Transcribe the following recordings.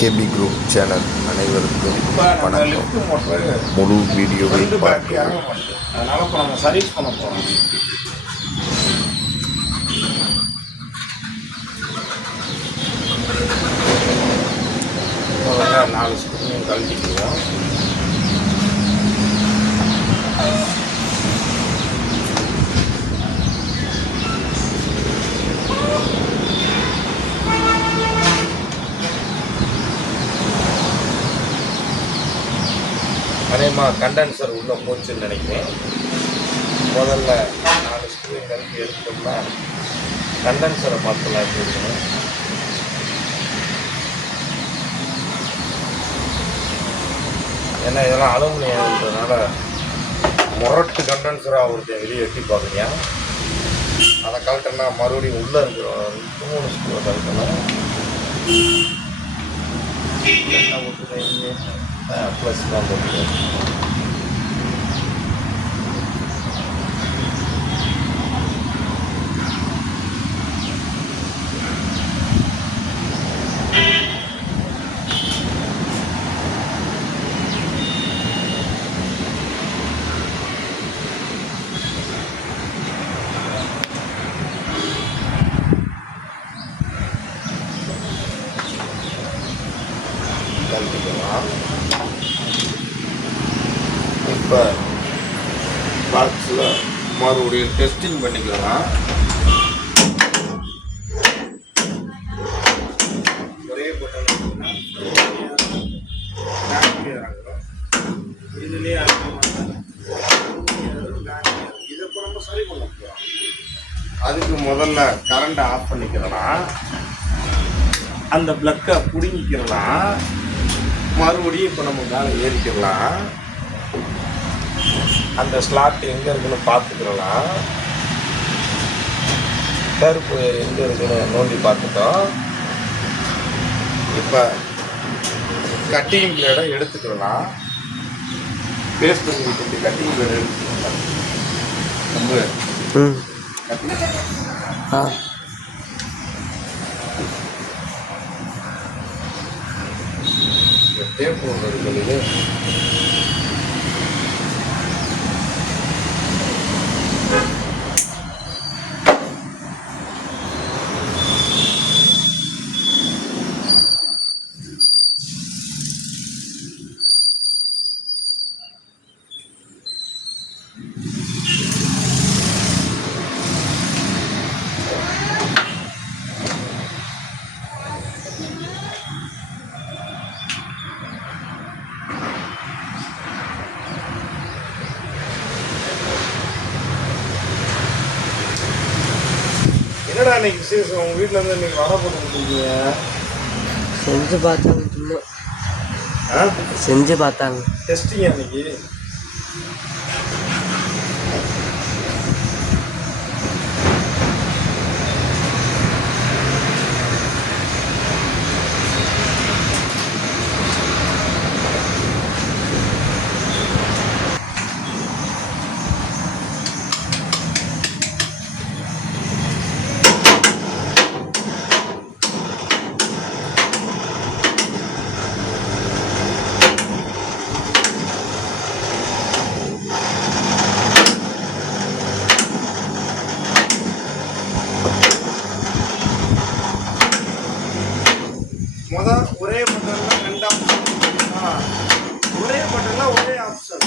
KP group channel அனைவருக்கும் வணக்கம். முழு வீடியோவை பார்க்கவும். அதனால் இப்போ நம்ம சர்வீஸ் பண்ண போகிறோம். முதல்ல 4 ஸ்க்ரூவையும் கழட்டிக்குவோம். அதேமாக கண்டென்சர் உள்ளே போச்சுன்னு நினைக்கிறேன். முதல்ல 4 ஸ்க்ரூவை கழட்டி எடுத்தோம்னா கண்டென்சரை பார்த்துலாம் எப்படி இருக்கணும். ஏன்னா இதெல்லாம் அலுமினியம்ன்றதுனால முரட்டு கண்டென்சராக ஒருத்தர் வெளியே எட்டி பார்க்குறீங்க. அதை கழட்டினா மறுபடியும் உள்ளே இருக்கிற 3 ஸ்க்ரூவை கழட்டணும். என்ன போட்டுருக்கீங்க? ப்ளஸ் தான் போட்டுருக்கேன். இப்போ பாக்ஸில் மறுபடியும் டெஸ்டிங் பண்ணிக்கலாம். ஒரே பட்டன் இதுலேயே இதை இப்போ நம்ம சரி பண்ண போகிறோம். அதுக்கு முதல்ல கரண்ட்டை ஆஃப் பண்ணிக்கிறலாம். அந்த ப்ளக்கை பிடுங்கிக்கிறலாம். மறுபடியும் இப்போ நம்ம மேலே ஏறிக்கிறலாம். அந்த ஸ்லாட் எங்கே இருக்குன்னு பார்த்துக்கலாம். கருப்பு எங்கே இருக்குன்னு நோண்டி பார்த்துட்டோம். இப்போ கட்டிங் பிளேடை எடுத்துக்கலாம். பேஸ்ட் பண்ணி கட்டிங் பிளேடை எடுத்துக்கலாம். ரொம்ப டேப் ஒன்று இருக்குது. என்னடா இன்னைக்கு விசேஷம்? உங்கள் வீட்டில் இருந்து இன்னைக்கு வடை போட்டு கொடுத்தீங்க. செஞ்சு பார்த்தாங்க. செஞ்சு பார்த்தாங்க. டெஸ்டிங் அன்னைக்கு ஒரே பட்டன்ல 2 ஆப்ஷன். ஒரே பட்டன்ல ஒரே ஆப்ஷன்.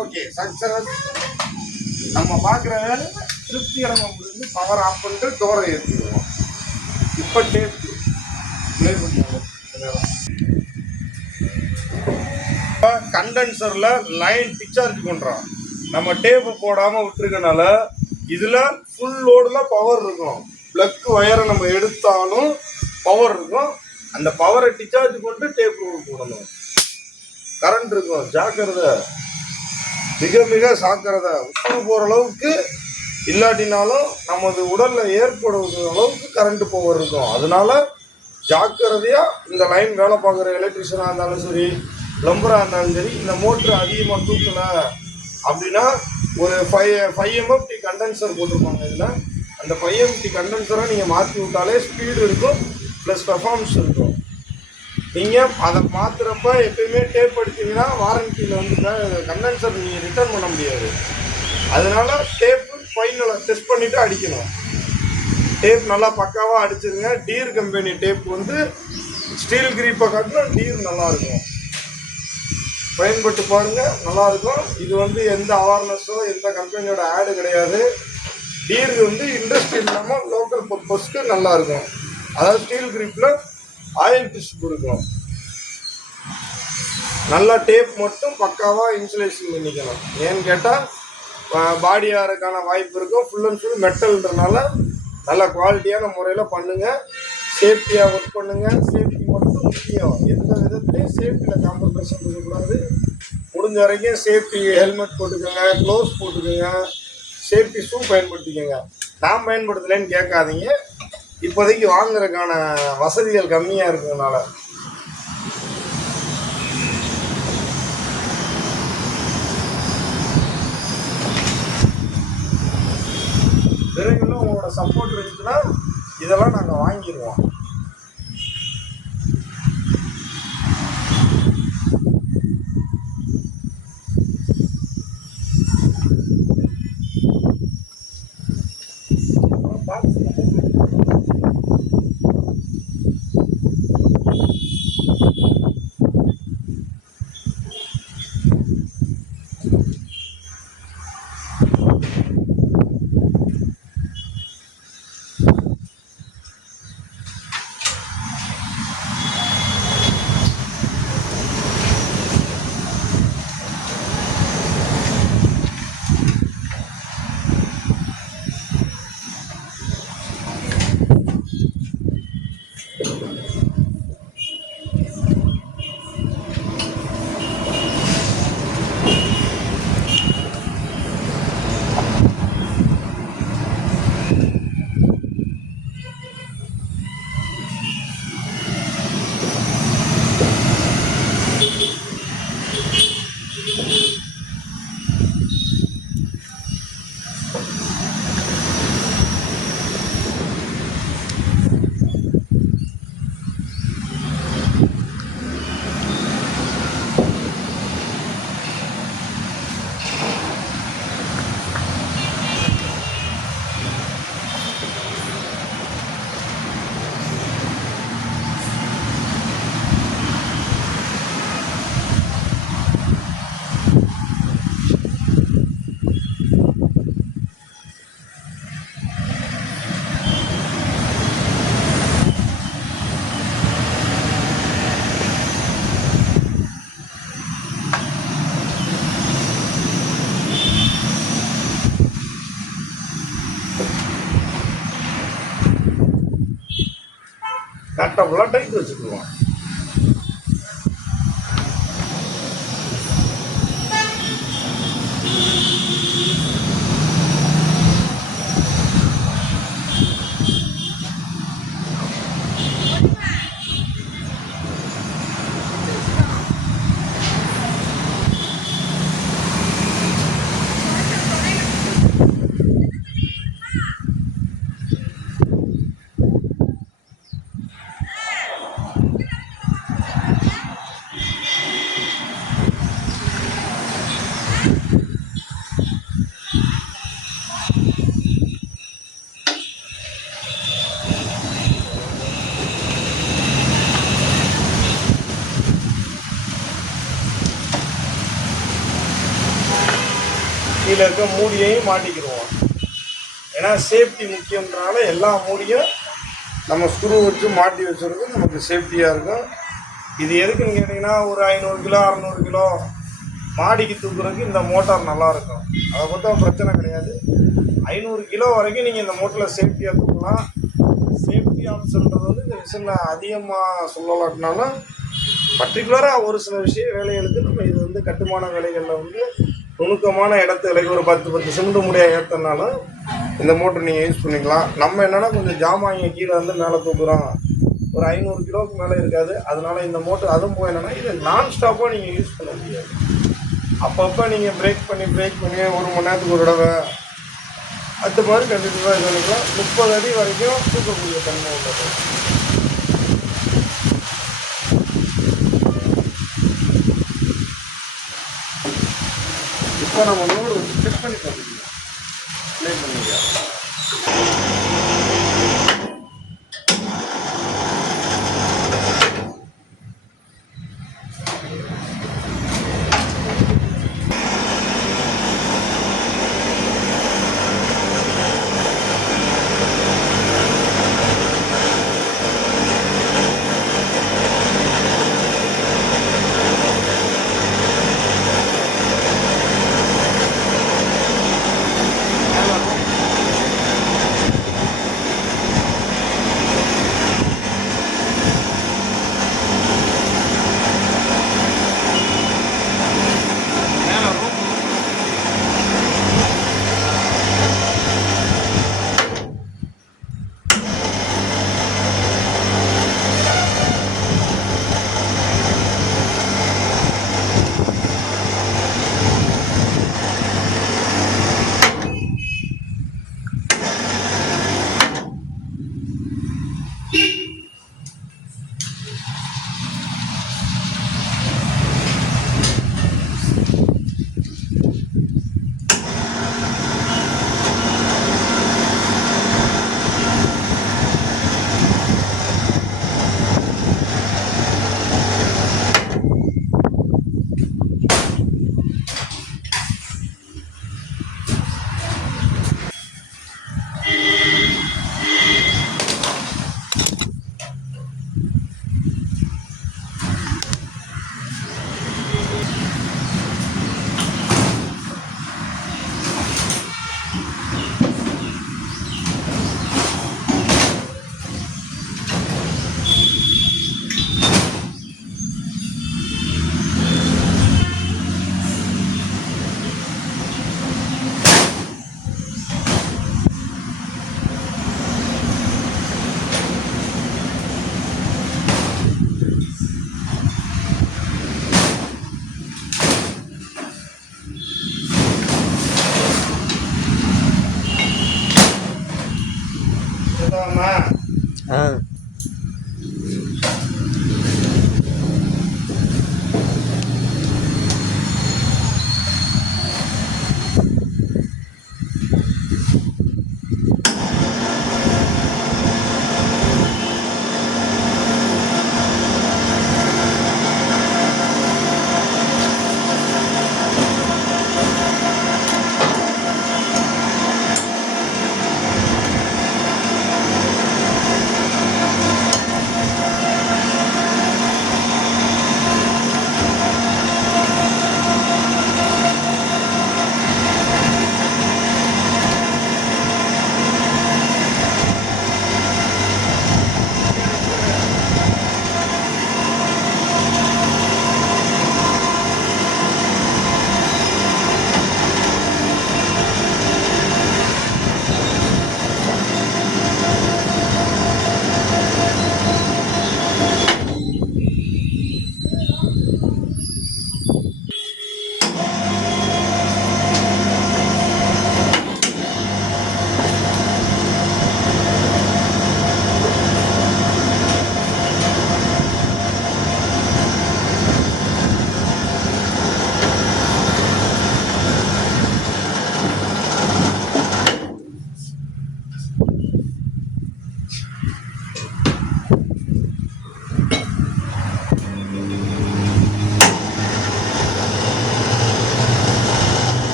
Okay, success. நம்ம பார்க்குற வேலை திருப்திகரமாக முடிஞ்சு பவர் ஆஃப் பண்ணிட்டு டோரை ஏற்றிடுவோம். இப்போ டேப் ப்ளே பண்ணுவோம். கண்டென்சரில் லைன் டிஸ்சார்ஜ் பண்ணுறோம். நம்ம டேப்பு போடாமல் விட்டுருக்கனால இதில் ஃபுல் லோடில் பவர் இருக்கும். ப்ளக் வயரை நம்ம எடுத்தாலும் பவர் இருக்கும். அந்த பவரை டிஸ்சார்ஜ் பண்ணிட்டு டேப் போடணும். கரண்ட் இருக்கும். ஜாக்கிரதை, மிக மிக ஜாக்கிரதை. உப்பு போகிற அளவுக்கு இல்லாட்டினாலும் நமது உடலில் ஏற்படுற அளவுக்கு கரண்ட் பவர் இருக்கும். அதனால ஜாக்கிரதையாக இந்த லைன் வேலை பார்க்குற எலக்ட்ரிஷியனாக இருந்தாலும் சரி, ப்ளம்பராக இருந்தாலும் சரி, இந்த மோட்ரு அதிகமாக தூக்கலை அப்படின்னா ஒரு 5 MFT கண்டென்சர் போட்டிருப்பாங்க இதில். அந்த 5 MFT கண்டென்சரை நீங்கள் மாற்றி விட்டாலே ஸ்பீடு இருக்கும் ப்ளஸ் பெர்ஃபார்மன்ஸ் இருக்கும். நீங்கள் அதை மாற்றுறப்ப எப்பயுமே டேப் அடிச்சிங்கன்னா வாரண்டியில் வந்து கண்டென்சர் நீங்கள் ரிட்டர்ன் பண்ண முடியாது. அதனால டேப்பு ஃபைனலாக டெஸ்ட் பண்ணிவிட்டு அடிக்கணும். டேப் நல்லா பக்காவாக அடிச்சிருங்க. டீர் கம்பெனி டேப் வந்து ஸ்டீல் கிரீப்பை காட்டிலும் டீர் நல்லாயிருக்கும். பயன்பட்டு பாருங்கள், நல்லாயிருக்கும். இது வந்து எந்த அவேர்னஸோ எந்த கம்பெனியோட ஆடு கிடையாது. டீர் வந்து இண்டஸ்ட்ரி இல்லாமல் லோக்கல் பர்பஸ்க்கு நல்லாயிருக்கும். அதாவது ஸ்டீல் கிரீப்பில் ஆயில் டிஸ்ட் கொடுக்கும். நல்லா டேப் மட்டும் பக்காவாக இன்சுலேஷன் பண்ணிக்கணும். ஏன்னு கேட்டால் பாடி ஆகிறதுக்கான வாய்ப்பு இருக்கும். ஃபுல் அண்ட் ஃபுல் மெட்டல்ன்றனால நல்ல குவாலிட்டியான முறையில் பண்ணுங்கள். சேஃப்டியாக ஒர்க் பண்ணுங்கள். சேஃப்டி மட்டும் முக்கியம். எந்த விதத்துலையும் சேஃப்டியில் காம்ப்ரமைஸ் இருக்கக்கூடாது. முடிஞ்ச வரைக்கும் சேஃப்டி ஹெல்மெட் போட்டுக்கோங்க, க்ளோவ்ஸ் போட்டுக்கோங்க, சேஃப்டி ஷூ பயன்படுத்திக்கோங்க. நான் பயன்படுத்தலைன்னு கேட்காதீங்க. இப்போதைக்கு வாங்குறதுக்கான வசதிகள் கம்மியாக இருக்கிறதுனால. விரைவில் உங்களோட சப்போர்ட் இருந்துச்சுன்னா இதெல்லாம் நாங்கள் வாங்கிடுவோம். கரெக்டாக ஃபுல்லாக டைட் வச்சுக்குவோம். கீழே இருக்க மூடியையும் மாட்டிக்கிடுவோம். ஏன்னா சேஃப்டி முக்கியன்றனால எல்லா மூடியும் நம்ம ஸ்க்ரூ வச்சு மாட்டி வச்சுருக்கு நமக்கு சேஃப்டியாக இருக்கும். இது எதுக்குன்னு கேட்டிங்கன்னா ஒரு 500 கிலோ 600 கிலோ மாடிக்கு தூக்குறதுக்கு இந்த மோட்டார் நல்லாயிருக்கும். அதை பார்த்தா பிரச்சனை கிடையாது. 500 கிலோ வரைக்கும் நீங்கள் இந்த மோட்டரில் சேஃப்டியாக தூக்கலாம். சேஃப்டி ஆப்ஷன்றது வந்து இந்த மிஷினில் அதிகமாக சொல்லலாட்டினாலும் பர்டிகுலராக ஒரு சில வேலைகளுக்கு நம்ம இது வந்து கட்டுமான வேலைகளில் வந்து நுணுக்கமான இடத்துக்கு ஒரு 10 சிமெண்ட் முடியாக ஏற்றனாலும் இந்த மோட்டர் நீங்கள் யூஸ் பண்ணிக்கலாம். நம்ம என்னென்னா கொஞ்சம் ஜாமாங்க கீழே வந்து மேலே தூக்குறோம், ஒரு 500 கிலோவுக்கு மேலே இருக்காது. அதனால இந்த மோட்டர் அதுவும் போய் என்னென்னா இது நான் ஸ்டாப்பாக நீங்கள் யூஸ் பண்ண முடியாது. அப்பப்போ நீங்கள் பிரேக் பண்ணி 1 மணி நேரத்துக்கு ஒரு தடவை அந்த மாதிரி கண்டிப்பாக இது பண்ணிக்கலாம். 30 அடி வரைக்கும் தூக்கக்கூடிய தன்மை உள்ளது. இப்போ நம்ம லோடு வச்சு செக் பண்ணி பார்த்துக்கலாம். ப்ளே பண்ணிக்கலாம். ஆ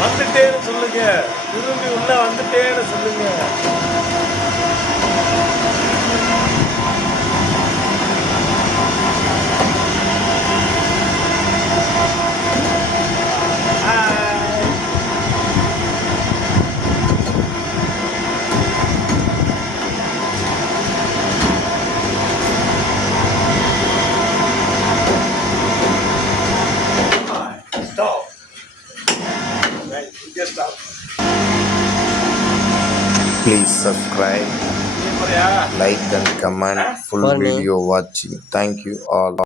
வந்துட்டேன்னு சொல்லுங்க, திரும்பி உள்ள வந்துட்டேன்னு சொல்லுங்க. Stop. Just stop. Please subscribe, like and comment. Full For me. video watching. Thank you all.